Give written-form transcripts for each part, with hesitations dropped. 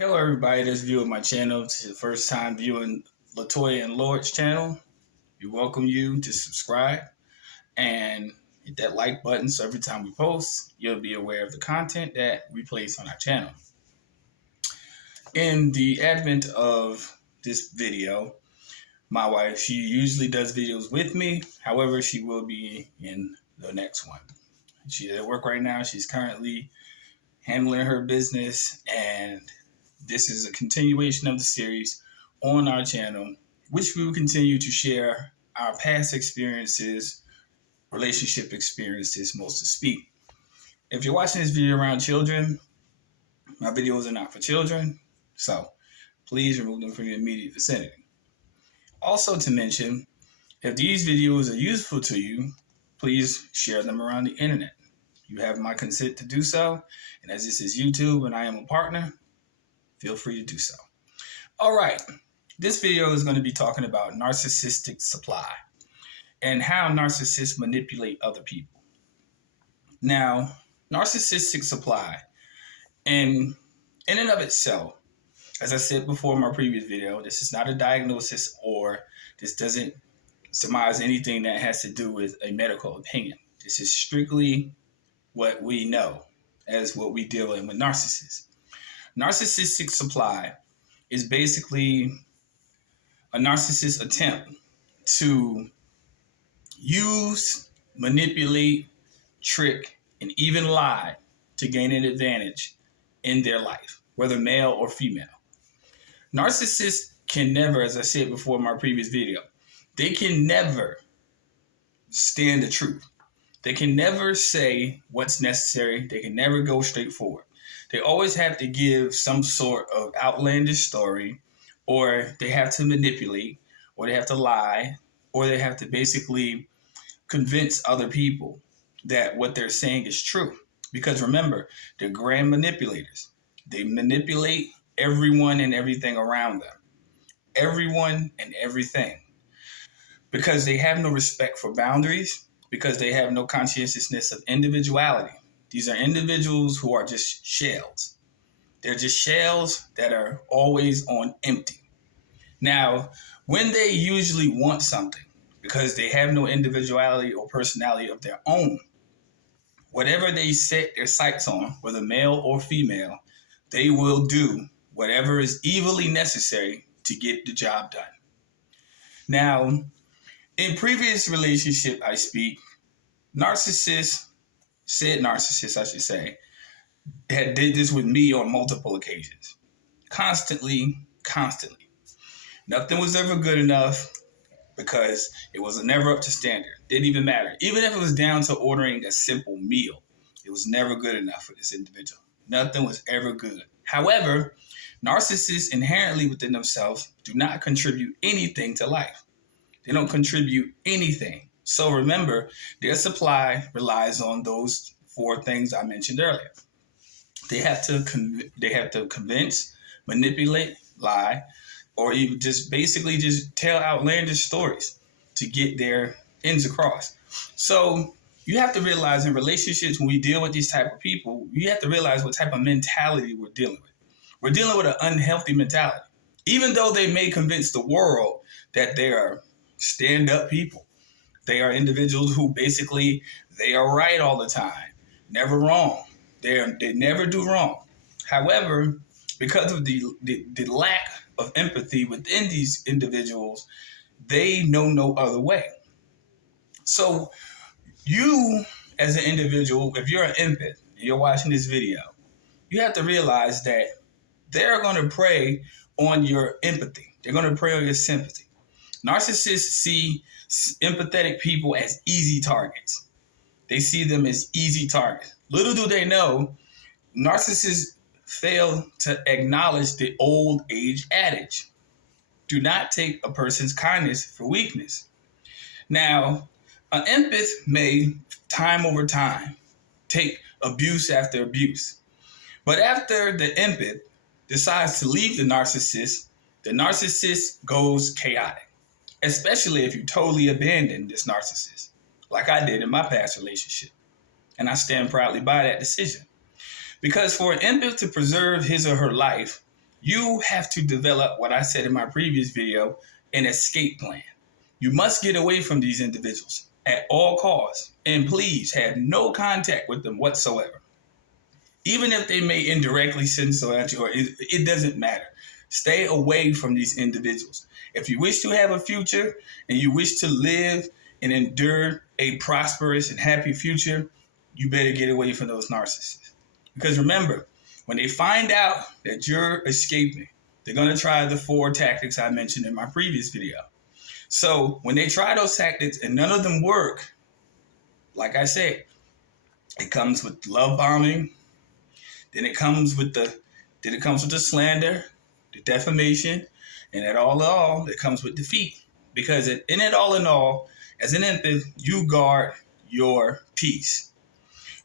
Hello, everybody that's viewing my channel. This is the first time viewing Latoya and Lord's channel. We welcome you to subscribe and hit that like button so every time we post, you'll be aware of the content that we place on our channel. In the advent of this video, my wife, she usually does videos with me. However, she will be in the next one. She's at work right now. She's currently handling her business, and this is a continuation of the series on our channel, which we will continue to share our past experiences, relationship experiences, most to speak. If you're watching this video around children, my videos are not for children, so please remove them from your immediate vicinity. Also to mention, if these videos are useful to you, please share them around the internet. You have my consent to do so, and as this is YouTube and I am a partner, feel free to do so. All right, this video is going to be talking about narcissistic supply and how narcissists manipulate other people. Now, narcissistic supply, in and of itself, as I said before in my previous video, this is not a diagnosis, or this doesn't surmise anything that has to do with a medical opinion. This is strictly what we know as what we deal with narcissists. Narcissistic supply is basically a narcissist's attempt to use, manipulate, trick, and even lie to gain an advantage in their life, whether male or female. Narcissists can never, as I said before in my previous video, they can never stand the truth. They can never say what's necessary. They can never go straight forward. They always have to give some sort of outlandish story, or they have to manipulate, or they have to lie, or they have to basically convince other people that what they're saying is true. Because remember, they're grand manipulators. They manipulate everyone and everything around them. Everyone and everything. Because they have no respect for boundaries, because they have no conscientiousness of individuality. These are individuals who are just shells. They're just shells that are always on empty. Now, when they usually want something, because they have no individuality or personality of their own, whatever they set their sights on, whether male or female, they will do whatever is evilly necessary to get the job done. Now, in previous relationship I speak, narcissists, I should say, had did this with me on multiple occasions. Constantly. Nothing was ever good enough because it was never up to standard. Didn't even matter. Even if it was down to ordering a simple meal, it was never good enough for this individual. Nothing was ever good. However, narcissists inherently within themselves do not contribute anything to life. They don't contribute anything. So remember, their supply relies on those four things I mentioned earlier. They have to convince, manipulate, lie, or even just basically just tell outlandish stories to get their ends across. So you have to realize in relationships, when we deal with these type of people, you have to realize what type of mentality we're dealing with. We're dealing with an unhealthy mentality. Even though they may convince the world that they are stand-up people. They are individuals who basically, they are right all the time, never wrong. They never do wrong. However, because of the lack of empathy within these individuals, they know no other way. So you, as an individual, if you're an empath and you're watching this video, you have to realize that they're going to prey on your empathy. They're going to prey on your sympathy. Narcissists see empathetic people as easy targets. They see them as easy targets. Little do they know, narcissists fail to acknowledge the old age adage. Do not take a person's kindness for weakness. Now, an empath may, time over time, take abuse after abuse. But after the empath decides to leave the narcissist goes chaotic. Especially if you totally abandon this narcissist, like I did in my past relationship. And I stand proudly by that decision. Because for an empath to preserve his or her life, you have to develop what I said in my previous video, an escape plan. You must get away from these individuals at all costs, and please have no contact with them whatsoever. Even if they may indirectly send so at you, or it doesn't matter. Stay away from these individuals. If you wish to have a future and you wish to live and endure a prosperous and happy future, you better get away from those narcissists. Because remember, when they find out that you're escaping, they're going to try the 4 tactics I mentioned in my previous video. So when they try those tactics and none of them work, like I said, it comes with love bombing. Then it comes with the slander, the defamation, and at all, it comes with defeat. Because in all, as an empath, you guard your peace.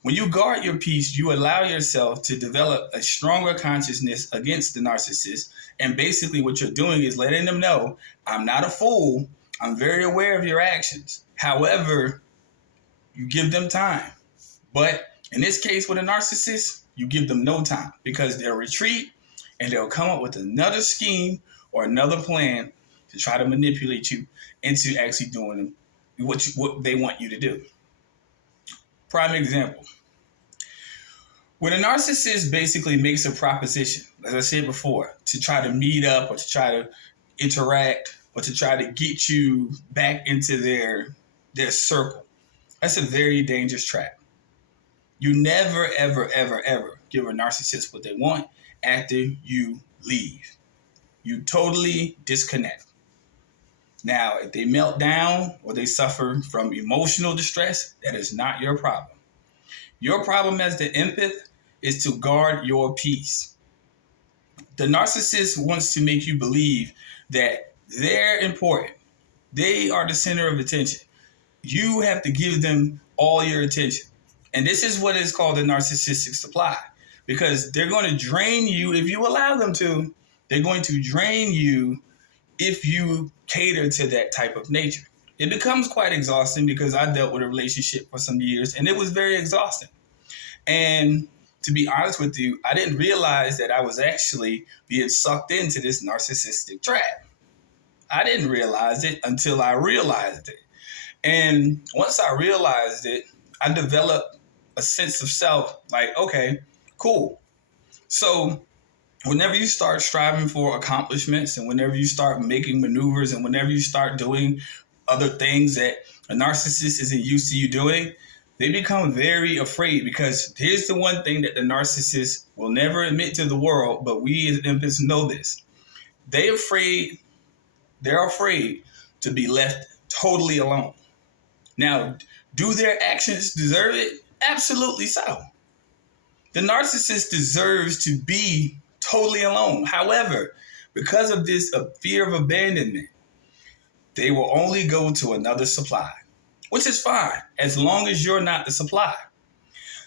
When you guard your peace, you allow yourself to develop a stronger consciousness against the narcissist. And basically what you're doing is letting them know, I'm not a fool. I'm very aware of your actions. However, you give them time. But in this case with a narcissist, you give them no time, because they'll retreat and they'll come up with another scheme or another plan to try to manipulate you into actually doing what they want you to do. Prime example. When a narcissist basically makes a proposition, as I said before, to try to meet up or to try to interact or to try to get you back into their circle, that's a very dangerous trap. You never, ever, ever, ever give a narcissist what they want after you leave. You totally disconnect. Now, if they melt down or they suffer from emotional distress, that is not your problem. Your problem as the empath is to guard your peace. The narcissist wants to make you believe that they're important. They are the center of attention. You have to give them all your attention. And this is what is called a narcissistic supply, because they're going to drain you if you allow them to. They're going to drain you if you cater to that type of nature. It becomes quite exhausting, because I dealt with a relationship for some years and it was very exhausting. And to be honest with you, I didn't realize that I was actually being sucked into this narcissistic trap. I didn't realize it until I realized it. And once I realized it, I developed a sense of self, like, okay, cool. So whenever you start striving for accomplishments and whenever you start making maneuvers and whenever you start doing other things that a narcissist isn't used to you doing, they become very afraid, because here's the one thing that the narcissist will never admit to the world, but we as empaths know this. They're afraid to be left totally alone. Now, do their actions deserve it? Absolutely so. The narcissist deserves to be totally alone. However, because of this fear of abandonment, they will only go to another supply, which is fine as long as you're not the supply.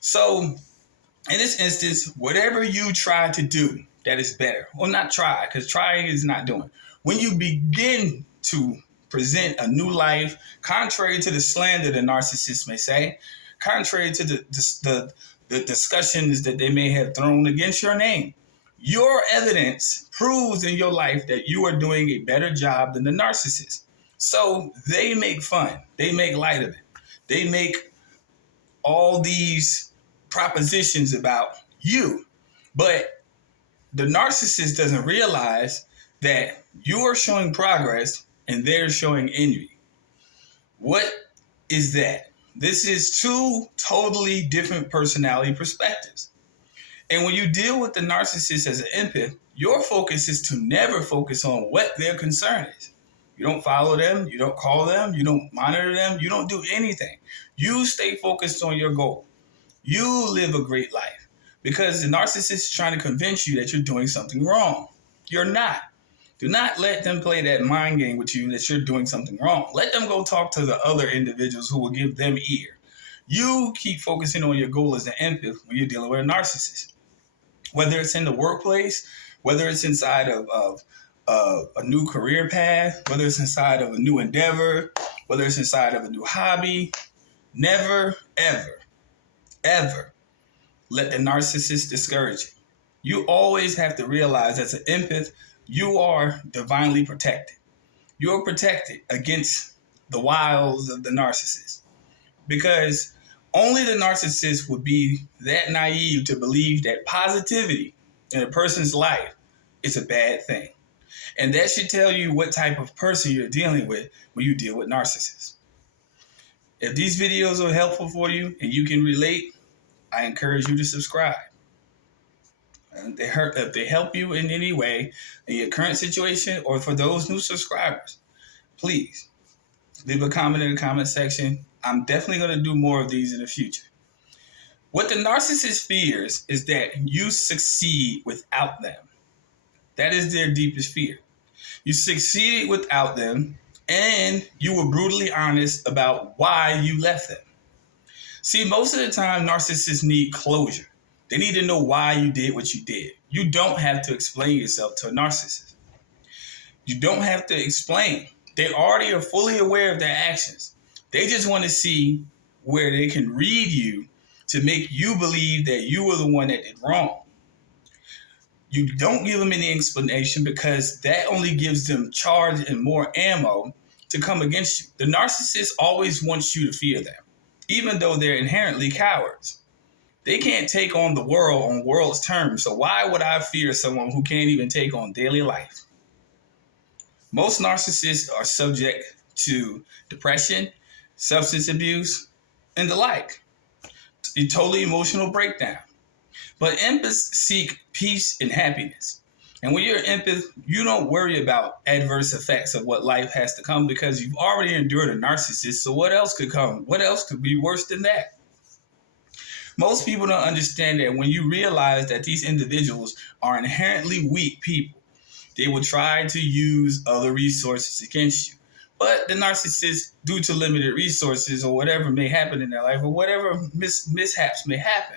So in this instance, whatever you try to do that is better, or not try, because trying is not doing. When you begin to present a new life, contrary to the slander the narcissist may say, contrary to the discussions that they may have thrown against your name, your evidence proves in your life that you are doing a better job than the narcissist. So they make fun. They make light of it. They make all these propositions about you. But the narcissist doesn't realize that you are showing progress and they're showing envy. What is that? This is 2 totally different personality perspectives. And when you deal with the narcissist as an empath, your focus is to never focus on what their concern is. You don't follow them, you don't call them, you don't monitor them, you don't do anything. You stay focused on your goal. You live a great life, because the narcissist is trying to convince you that you're doing something wrong. You're not. Do not let them play that mind game with you that you're doing something wrong. Let them go talk to the other individuals who will give them ear. You keep focusing on your goal as an empath when you're dealing with a narcissist. Whether it's in the workplace, whether it's inside of a new career path, whether it's inside of a new endeavor, whether it's inside of a new hobby, never, ever, ever let the narcissist discourage you. You always have to realize as an empath, you are divinely protected. You're protected against the wiles of the narcissist because only the narcissist would be that naive to believe that positivity in a person's life is a bad thing. And that should tell you what type of person you're dealing with when you deal with narcissists. If these videos are helpful for you and you can relate, I encourage you to subscribe. And if they help you in any way in your current situation or for those new subscribers, please leave a comment in the comment section. I'm definitely going to do more of these in the future. What the narcissist fears is that you succeed without them. That is their deepest fear. You succeeded without them, and you were brutally honest about why you left them. See, most of the time, narcissists need closure. They need to know why you did what you did. You don't have to explain yourself to a narcissist. You don't have to explain. They already are fully aware of their actions. They just want to see where they can read you to make you believe that you were the one that did wrong. You don't give them any explanation because that only gives them charge and more ammo to come against you. The narcissist always wants you to fear them, even though they're inherently cowards. They can't take on the world on world's terms, so why would I fear someone who can't even take on daily life? Most narcissists are subject to depression, substance abuse, and the like. A totally emotional breakdown. But empaths seek peace and happiness. And when you're an empath, you don't worry about adverse effects of what life has to come because you've already endured a narcissist, so what else could come? What else could be worse than that? Most people don't understand that when you realize that these individuals are inherently weak people, they will try to use other resources against you. But the narcissist, due to limited resources or whatever may happen in their life or whatever mishaps may happen,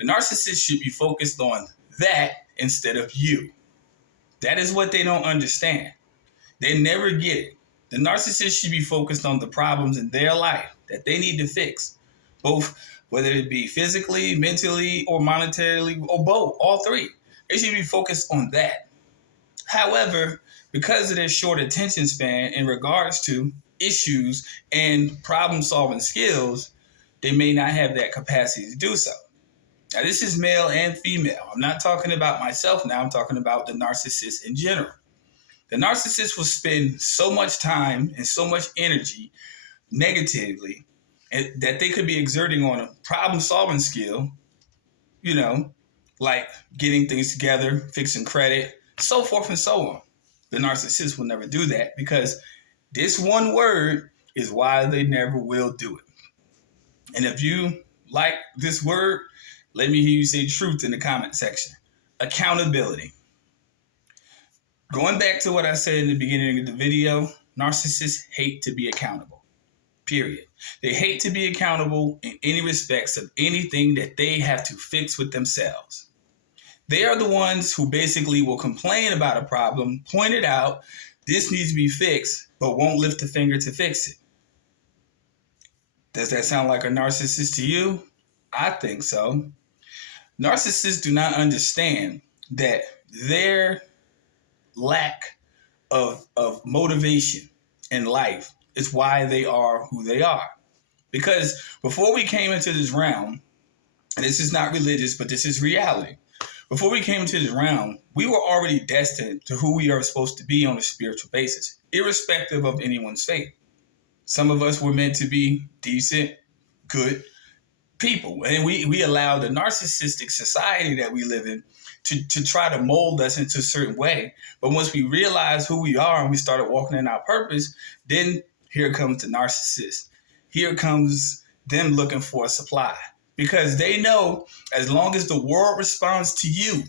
the narcissist should be focused on that instead of you. That is what they don't understand. They never get it. The narcissist should be focused on the problems in their life that they need to fix, both whether it be physically, mentally, or monetarily, or both, all three. They should be focused on that. However, because of their short attention span in regards to issues and problem-solving skills, they may not have that capacity to do so. Now, this is male and female. I'm not talking about myself now. I'm talking about the narcissist in general. The narcissist will spend so much time and so much energy negatively that they could be exerting on a problem-solving skill, like getting things together, fixing credit, so forth and so on. The narcissist will never do that because this one word is why they never will do it. And if you like this word, let me hear you say truth in the comment section. Accountability. Going back to what I said in the beginning of the video, narcissists hate to be accountable. Period. They hate to be accountable in any respects of anything that they have to fix with themselves. They are the ones who basically will complain about a problem, point it out, this needs to be fixed, but won't lift a finger to fix it. Does that sound like a narcissist to you? I think so. Narcissists do not understand that their lack of motivation in life is why they are who they are. Because before we came into this realm, and this is not religious, but this is reality. Before we came into this realm, we were already destined to who we are supposed to be on a spiritual basis, irrespective of anyone's faith. Some of us were meant to be decent, good people. And we allow the narcissistic society that we live in to try to mold us into a certain way. But once we realize who we are and we started walking in our purpose, then here comes the narcissist. Here comes them looking for a supply. Because they know as long as the world responds to you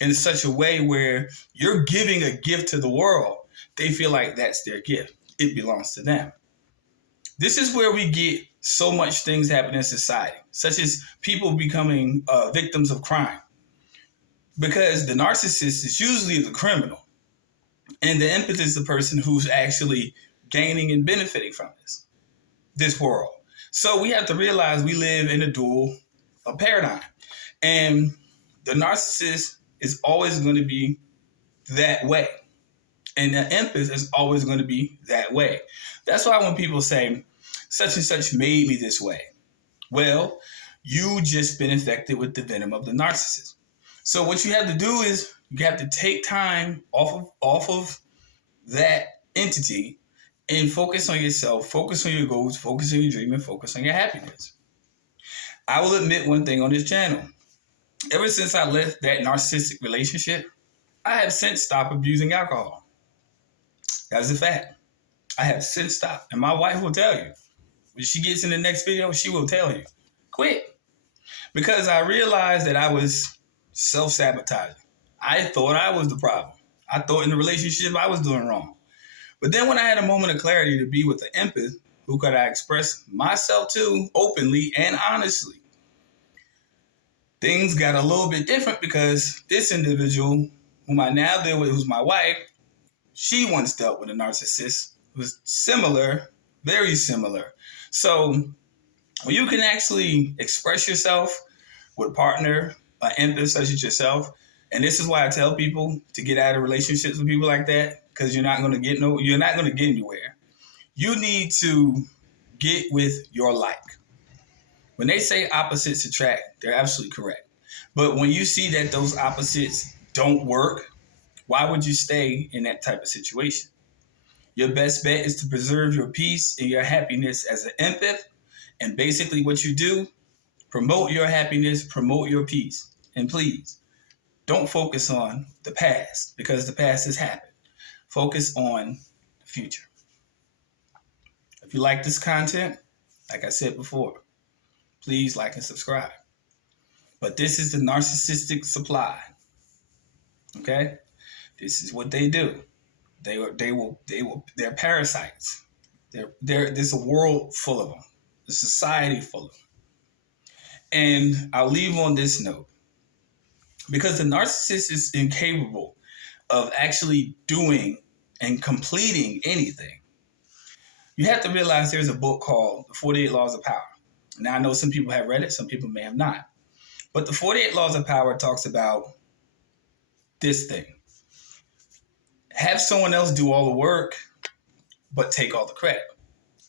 in such a way where you're giving a gift to the world, they feel like that's their gift. It belongs to them. This is where we get so much things happening in society, such as people becoming victims of crime. Because the narcissist is usually the criminal, and the empath is the person who's actually gaining and benefiting from this world. So we have to realize we live in a dual paradigm. And the narcissist is always going to be that way. And the empath is always going to be that way. That's why when people say, such and such made me this way, well, you just been infected with the venom of the narcissist. So what you have to do is you have to take time off of that entity and focus on yourself, focus on your goals, focus on your dream, and focus on your happiness. I will admit one thing on this channel. Ever since I left that narcissistic relationship, I have since stopped abusing alcohol. That is a fact. I have since stopped. And my wife will tell you. When she gets in the next video, she will tell you. Quit. Because I realized that I was self-sabotaging. I thought I was the problem. I thought in the relationship I was doing wrong. But then when I had a moment of clarity to be with the empath, who could I express myself to openly and honestly, things got a little bit different because this individual, whom I now deal with, who's my wife, she once dealt with a narcissist who was similar, very similar. So when you can actually express yourself with a partner, an empath such as yourself, and this is why I tell people to get out of relationships with people like that, because you're not going to get anywhere. You need to get with your like. When they say opposites attract, they're absolutely correct. But when you see that those opposites don't work, why would you stay in that type of situation? Your best bet is to preserve your peace and your happiness as an empath. And basically what you do, promote your happiness, promote your peace. And please, don't focus on the past because the past has happened. Focus on the future. If you like this content, like I said before, please like and subscribe. But this is the narcissistic supply. Okay? This is what they do. They're parasites. There's a world full of them. A society full of them. And I'll leave on this note. Because the narcissist is incapable of actually doing and completing anything. You have to realize there's a book called The 48 Laws of Power. Now, I know some people have read it, some people may have not. But the 48 Laws of Power talks about this thing. Have someone else do all the work, but take all the credit.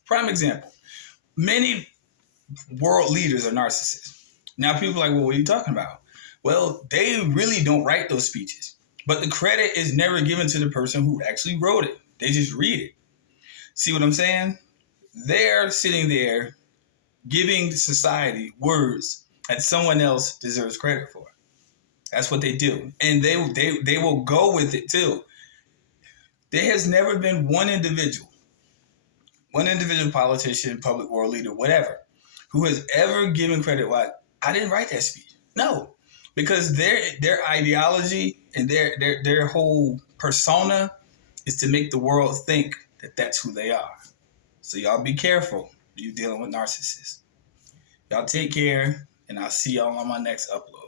Prime example, many world leaders are narcissists. Now, people are like, well, what are you talking about? Well, they really don't write those speeches. But the credit is never given to the person who actually wrote it. They just read it. See what I'm saying? They're sitting there giving society words that someone else deserves credit for. That's what they do. And they will go with it too. There has never been one individual politician, public world leader, whatever, who has ever given credit. Why I didn't write that speech. No, because their ideology and their whole persona is to make the world think that that's who they are. So y'all be careful when you're dealing with narcissists. Y'all take care, and I'll see y'all on my next upload.